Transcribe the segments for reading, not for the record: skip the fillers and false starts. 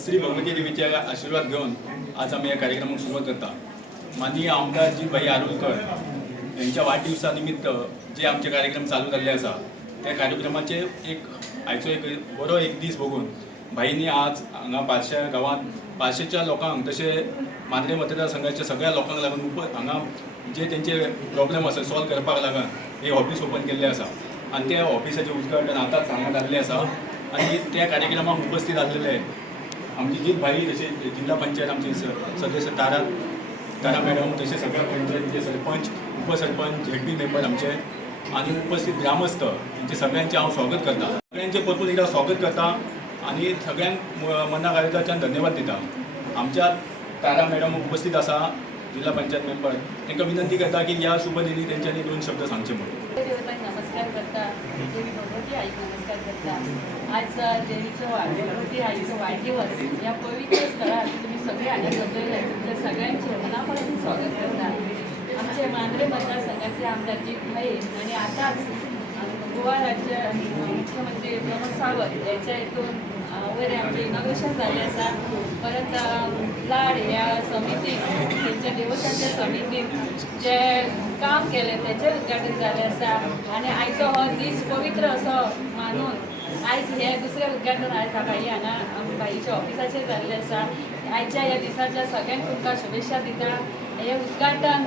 श्री भगवती देवीचे आशीर्वाद घेऊन आज आम्ही या कार्यक्रमाक सुरुवात करता. माननीय आमदार जी भाई आरुलकर यांच्या वाढदिवसानिमित्त जे आमचे कार्यक्रम चालू झाले आसा त्या कार्यक्रमाचे एक आयचो एक बरो एक दीस बघून भाईंनी आज हांगा पारशे गांवांत पारशेच्या लोकांक तसे मांद्रे मतदारसंघाच्या सगळ्या लोकांक लागून हांगा जे तेंचे प्रॉब्लेम आसा सॉल्व करपाक लागून एक ऑफिस ओपन केल्लें आसा आणि त्या ऑफिसाचें उद्घाटन आतांच हांगा जाल्लें आसा. आणि त्या कार्यक्रमाक उपस्थित आसलेले आमची जी भाई जसे जिल्हा पंचायत आमचे सदस्य तारा मॅडम तसे सगळ्या पंचायतीचे सरपंच उपसरपंच झेडपी मेंबर आमचे आणि उपस्थित ग्रामस्थ यांचे सगळ्यांचे हांव स्वागत करता. सगळ्यांचे परतून एकदा स्वागत करता आणि सगळ्यांक मनाकाराच्यान धन्यवाद दिता. आमच्या तारा मॅडम उपस्थित आसा जिल्हा पंचायत मेंबर तांकां विनंती करता की या शुभ दिनी तेंच्यांनी 2 शब्द सांगचे म्हणून. नमस्कार करता. देवी भगवती आईक नमस्कार करता. आज भगवती आईचं वाढदिवस या पवित्र स्थळात तुम्ही सगळे हांगा जमलेले तुमच्या सगळ्यांचे मनापासून स्वागत करता. आमचे मांद्रे मतदारसंघाचे आमदार जी भाई आणि आताच गोवा राज्य मुख्यमंत्री प्रमोद सावंत यांच्या हितून वयर आमचे इनॉग्रेशन जाल्लें आसा. परत लाड ह्या समितीक तेंच्या देवस्थानच्या समितीन जे काम केलें तेचें उद्घाटन जाल्लें आसा आनी आयचो हो दीस पवित्र असो मानून आयज हे दुसरें उद्घाटन आयज भाई हांगा भाईच्या ऑफिसाचेर जाल्लें आसा. आयच्या ह्या दिसाच्या सगळ्यांक तुमकां शुभेच्छा दिता. हे उद्घाटन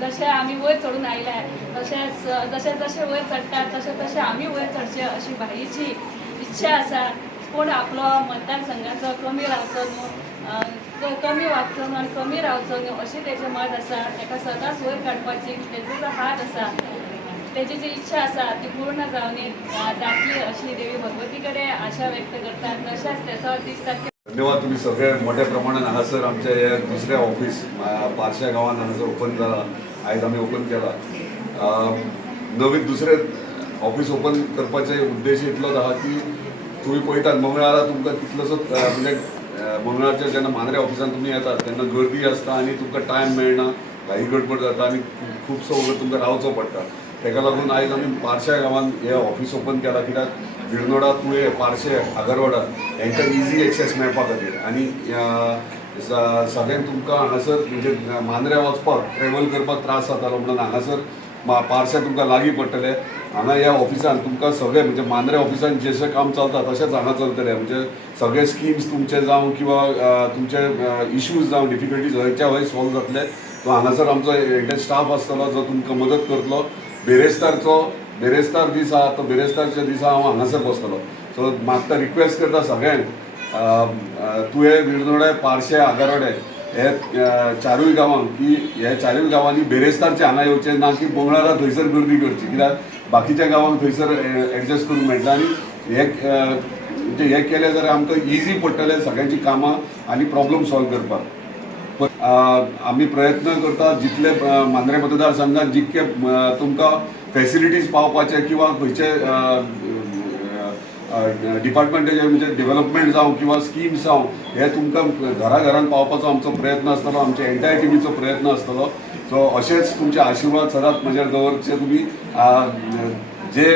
जशें आमी वयर चडून आयल्या तशेंच जशें वयर चडटात तशें आमी वयर चडचें अशी भाईची इच्छा आसा. पूण आपलो मतदारसंघाचो कमी रावचो न्हू कमी वागचो न्हू आनी कमी रावचो न्हू अशी तेजें मत आसा. ताका सदांच वयर काडपाची तेजो जो हात आसा तेजी जी इच्छा आसा ती पूर्ण जावनी जातली अशी देवी भगवती कडेन आशा व्यक्त करतात. तशेंच तेचो 30 तारखेर धन्यवाद. तुम्ही सगळे मोठ्या प्रमाणात हांगासर आमच्या ह्या दुसऱ्या ऑफिस पारशा गांवांत हांगासर ओपन जाला. आयज आमी ओपन केला. नवीन दुसरें ऑफिस ओपन करपाचे उद्देश इतलोच आहा की तुम्ही पळयतात मंगळारा तुमकां कितलोसो म्हणजे मंगळारच्या जेन्ना मांद्रे ऑफिसान तुमी येतात तेन्ना गर्दी आसता आनी तुमकां टायम मेळना, घाई गडबड जाता आनी खुबसो वगैरे तुमकां रावचो पडटा. ताका लागून आयज आमी पारशा गांवांत हे ऑफिस ओपन केला. कित्याक बिरनोडा तुळे पारशे आगरवाडा हांकां इजी एक्सेस मेळपा खातीर आनी सगळ्यांक तुमकां हांगासर म्हणजे मांद्रे वचपाक ट्रॅवल करपाक त्रास जातालो म्हणून हांगासर पारशे तुमकां लागीं पडटले. हांगा ह्या ऑफिसान तुमकां सगळे म्हणजे मांद्रे ऑफिसान जशें काम चलता तशेंच हांगा चलतलें. म्हणजे सगळे स्किम्स तुमचे जावं किंवा तुमचे इश्यूज जावं डिफिकल्टीज खंयच्या खंय सॉल्व जातले. तो हांगासर आमचो एकटे स्टाफ आसतलो जो तुमकां मदत करतलो. बेरेस्तार दीस आहा तो बेरेस्तारच्या दिसा हांव हांगासर बसतलो. सो म्हाका रिक्वेस्ट करता सगळ्यांक तुवें बिरनोडे पारशे आगरवाडे हे चारूय गांवांक की हे चारूय गांवांनी बेरेस्तारचे हांगा येवचें ना की मंगळारा थंयसर गर्दी करची, कित्याक बाकीच्या गांवांक थंयसर एडजस्ट करूंक मेळटा आनी हे म्हणजे हे केलें जाल्यार आमकां इजी पडटलें सगळ्यांची कामां आनी प्रॉब्लम सॉल्व करपाक. आमी प्रयत्न करता जितले मांद्रे मतदारसंघात जितके तुमकां फॅसिलिटीज पावपाचे किंवा खंयचे डिपार्टमेंटाचे म्हणजे डेव्हलपमेंट जावं किंवा स्किम्स जावं हे तुमकां घराघरांत पावपाचो आमचो प्रयत्न आसतलो, आमच्या एंटायर टिमीचो प्रयत्न आसतलो. सो अशेंच तुमचे आशिर्वाद सदांच म्हज्यार दवरचे तुमी. जे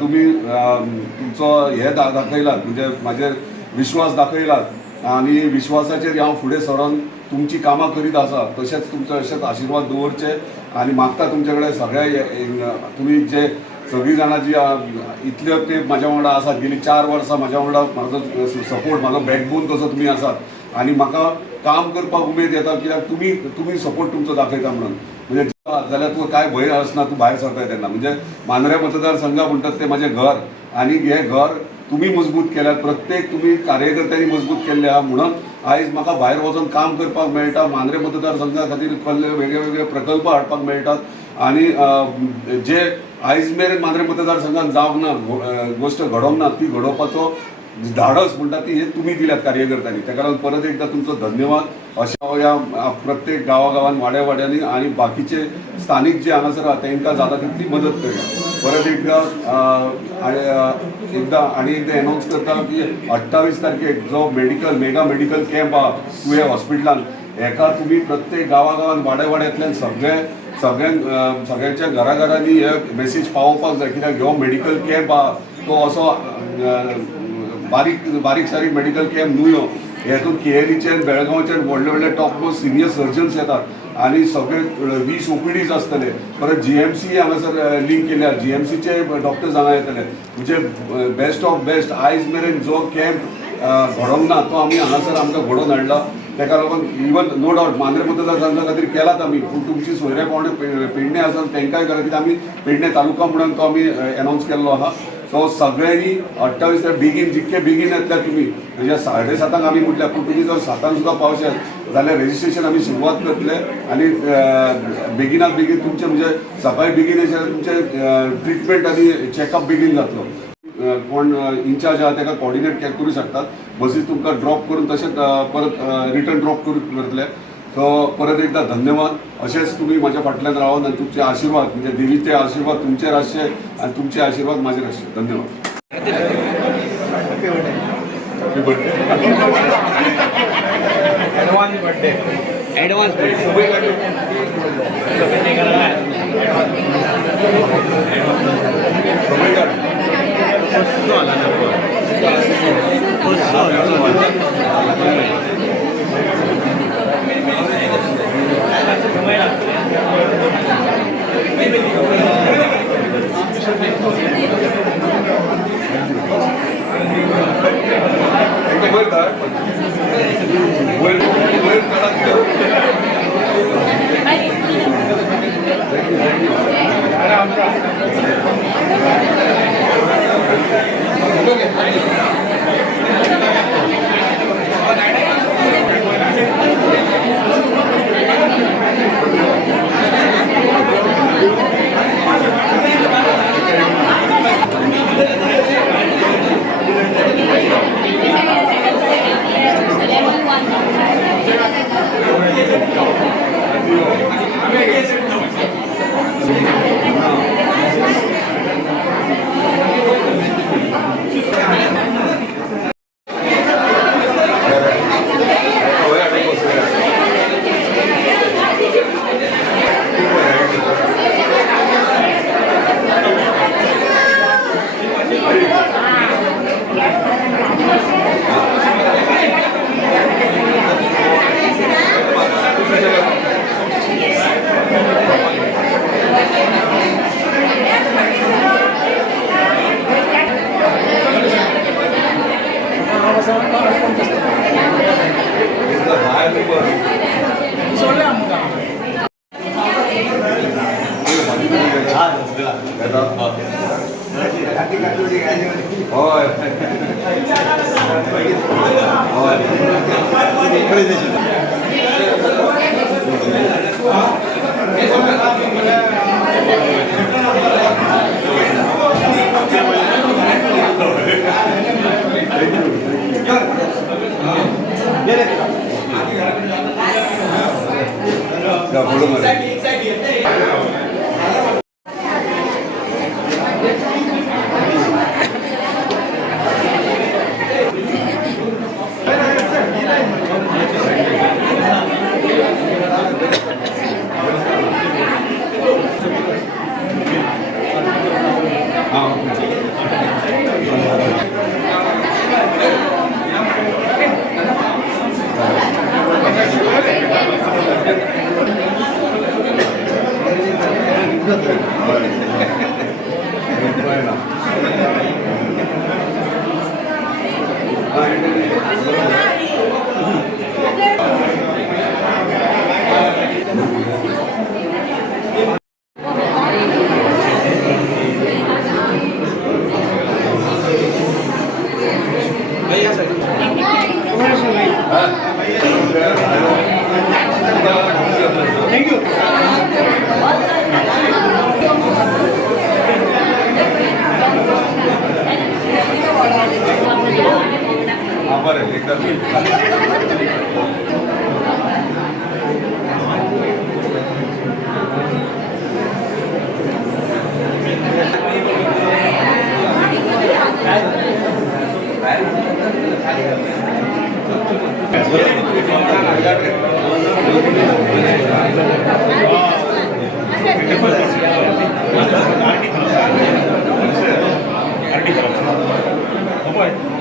तुमी तुमचो हे दाखयलात म्हणजे म्हाजेर विश्वास दाखयलात आनी विश्वासाचेर हांव फुडें सरोन तुमची कामां करीत आसा, तशेंच तुमचे अशेंच आशिर्वाद दवरचे. आनी मागता तुमचे कडेन सगळ्या तुमी जे सगळीं जाणां जी इतल्यो ते म्हाज्या वांगडा आसात, गेली 4 वर्सां म्हाज्या वांगडा म्हाजो सपोर्ट म्हाजो बॅकबोन कसो तुमी आसात आनी म्हाका काम करपाक उमेद येता, कित्याक तुमी सपोर्ट तुमचो दाखयता म्हणून. म्हणजे जाल्यार तुका काय भंय आसना तूं भायर सरता तेन्ना. म्हणजे मांद्रे मतदारसंघा म्हणटात ते म्हजें घर आनी हे घर तुमी मजबूत केल्यात, प्रत्येक तुमी कार्यकर्त्यांनी मजबूत केल्ले आहा. म्हणून आयज म्हाका भायर वचून काम करपाक मेळटा, मांद्रे मतदारसंघा खातीर वेगळे वेगळे प्रकल्प हाडपाक मेळटात. आनी जे आयज मेरेन मांद्रे मतदारसंघात जावंक ना, गोश्ट घडोवंक ना, ती घडोवपाचो धाडस म्हणटा ती हे तुमी दिल्यात कार्यकर्त्यांनी. तेका लागून परत एकदा तुमचो धन्यवाद. अशा ह्या प्रत्येक गांवागांवांनी वाड्या वाड्यांनी आणि बाकीचे स्थानिक जे हांगासर आहा तांकां जाता तितली मदत करया. परत एकदा अनाउन्स करता की 28 तारखेक जो मेगा मेडिकल कॅम्प आहा तुवें हॉस्पिटलान, हेका तुमी प्रत्येक गांवागांवांत वाड्या वाड्यांतल्यान सगळ्यांच्या घराघरांनी हे मेसेज पावोवपाक जाय, कित्याक ह्यो मेडिकल कॅम्प आहा तो असो बारीक सारीक मेडिकल कॅम्प न्हू ह्यो. हेतून केएरीच्यान बेळगांवच्यान व्हडले व्हडले टॉप मोस्ट सिनियर सर्जन्स येतात आनी सगळे 20 OPDs आसतले. परत GMC हांगासर लिंक केल्या, GMCचे डॉक्टर्स हांगा येतले. म्हणजे बेस्ट ऑफ बेस्ट आयज मेरेन जो कॅम्प घडोवंक ना तो आमी हांगासर आमकां घडोवन हाडला. तेका लागून इवन नो डावट मांद्रे मतदारसंघा खातीर केलात आमी, पूण तुमची सोयरे पावणे पेडणे आसात तांकांय करा, कित्याक आमी पेडणे तालुका म्हणून तो आमी अनाउन्स केल्लो आहा. सो सगळ्यांनी 28 बेगीन जितके बेगीन येतल्या तुमी, म्हणजे 7:30 आमी म्हटल्या, पूण तुमी जर 7 सुद्दां पावशात जाल्यार रेजिस्ट्रेशन आमी सुरवात करतले आनी बेगिनात बेगीन तुमचे म्हणजे सकाळी बेगीन येयल्यार तुमचे ट्रिटमेंट आनी चॅकअप बेगीन जातलो. कोण इन्चार्ज आहा ताका कॉर्डिनेट करूं शकतात, बसीस तुमकां ड्रॉप करून तशेंच परत रिटर्न ड्रॉप करतले. सो परत एकदा धन्यवाद. अशेंच तुमी म्हाज्या फाटल्यान रावन आनी तुमचे आशिर्वाद म्हणजे देवीचे आशिर्वाद तुमचेर आसचे आनी तुमचे आशिर्वाद म्हाजेर आसचे. धन्यवाद. त्या फोटोमध्ये बरं एकदा आरटी